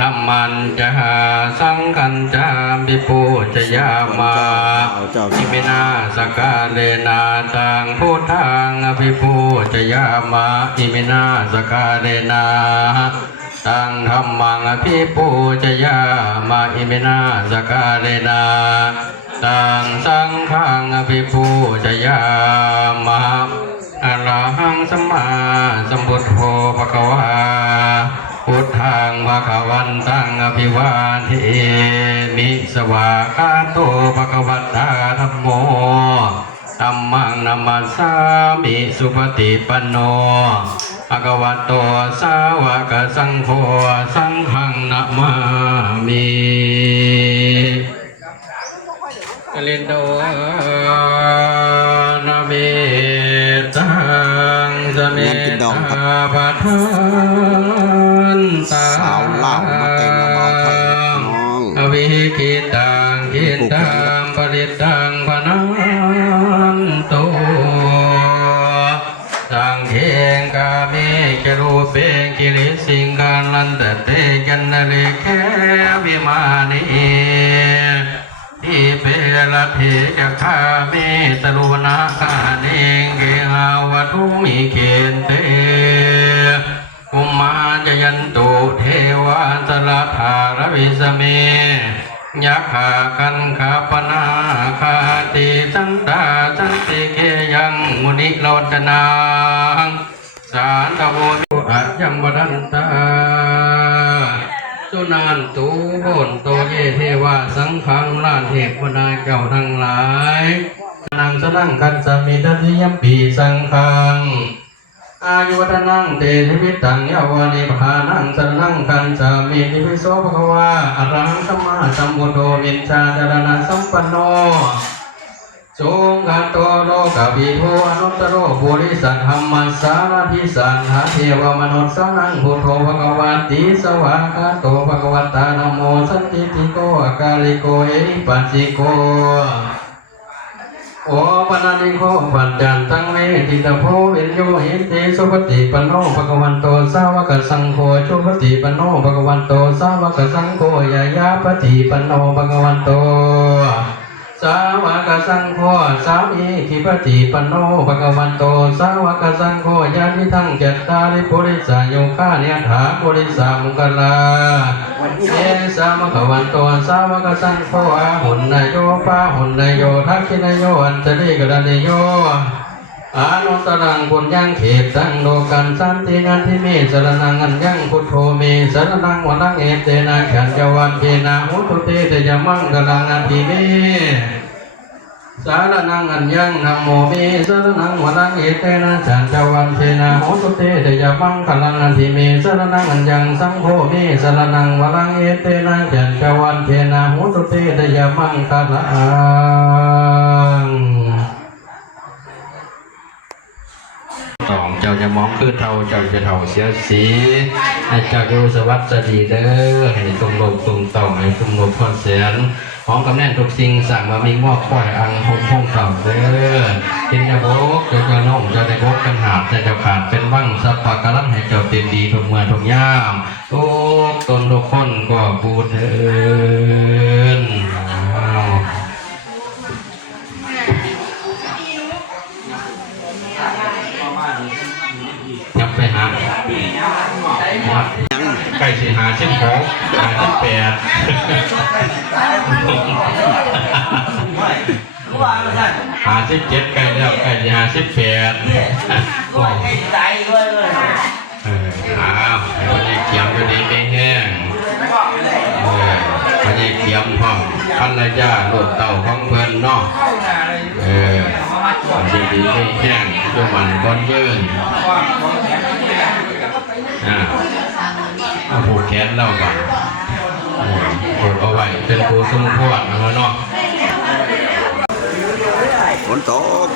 ธรรมันจะหาสังขันจามปิปูจะยามาอิมินาสกาเลนาตังพุทธังอภิปูจะยามาอิมินาสกาเลนาตังธรรมังอภิปูจะยามาอิมินาสกาเลนาตังสังฆังอภิปูจะยามาอะระหังสัมมาสัมพุทโธภควาพุทธังภควันตังอภิวาเทมิสวากขาโตภควตาธัมโมธัมมังนัมมัสสามิสุปฏิปันโนภควโตสาวกสังโฆสังฆังนะมามิกลินโดนะเมตังสเมตาปัฏฐานตาอวิคิตังคิตังปริตังปนันโตสังเฆกาเมจรูปเปกิริสิงกาลันตเตจันนเลแควิมานีทิเปรเทจะคาเมตรุนาคาเนงเกหาวัตุมิเคนเตอุมาจยันตุเทวาสละธารวิสเมยักขาคันขาปนาคาติสันตาสันติเกยังมุนิโลตนาสารตะโวมิอัจยัมวดันตาสุนันตุโหนโตเยเทวาสังฆังลานเทพนาเจ้าทั้งหลายนังสนังคันสมิทัติยมปีสังฆังอายุวัฒนังเตทิวิตังยาวานิพานังสนังคันสมิทิวิโสภควาอรหังสัมมาสัมพุทโธวินชาจารณะสัมปันโนจงกัตโตโลกวิโภอนุตตโรปุริสัทธัมมัสสารทิสันหาเทวมนุษย์สนังพุทโธภควติสวากาโตภควตานะโมสันติติโกอากาลิโกเอหิปัสสิโกโอปนานิโคปัญจันตังเวทิตาโพเวนโยหินติสุปฏิปันโนภควันโตสาวกสังโฆชุปฏิปันโนภควันโตสาวกสังโฆยายาปฏิปันโนภควันโตสาวกสังโฆสามีทิปฏิปันโนภควันโตสาวกสังโฆญาณิทังจัตตาริปุริสาโยคาเนถาปุริสามุกลาเยสามภควันโตสาวกสังโฆอาหุนนายโยปาหุนนายโยทักขินายโยอันตริกรณโยอานุตรังปุญญังเขตังโลกันสันตินันทิเมสรนังอัญญังพุทโธเมสรนังวรังเอเตนะขันจวันเทนะหุตุเตเตยมังกลังนันทิเมสารนังอัญญังนัมโมเมสรนังวรังเอเตนะขันจวันเทนะหุตุเตเตยมังกลังนันทิเมสรนังอัญญังสังโฆเมสรนังวรังเอเตนะขันจวันเทนะหุตุเตเตยมังกลังสองเจ้าจะมองคือเท่าเจ้าจะเท่าเสียสีให้เจ้าอยู่สวัสดีเด้อให้ตรงลงตรงต่อให้ตรงลงพรเสียนพร้อมกับแน่นทุกสิ่งสั่งมามีงอกปล่อยอังหงพงเต่าเด้อกินยาโบกเจ้าจะน้องเจ้าได้บกกันหาบเจ้าขาดเป็นบ้างสัพพะกรันให้เจ้าเต็มดีทุกเมื่อทุกย่ามทุกตนทุกคนก็บูเถินยับไปหาใกล้สิหาเช่น6หาเช่น8หา17ใกล้แล้วใกล้จะหา18วันนี้เขียมวันนี้ไม่แห้งวันนี้เขียมพร้อมภรรยาลูกเต่าของเพื่อนเนาะดีไม่แห้งตัวมันก้อนยืนผูกแขนเล่าก่อนผูกเอาไว้เป็นผู้สมควรนะเนาะฝนตก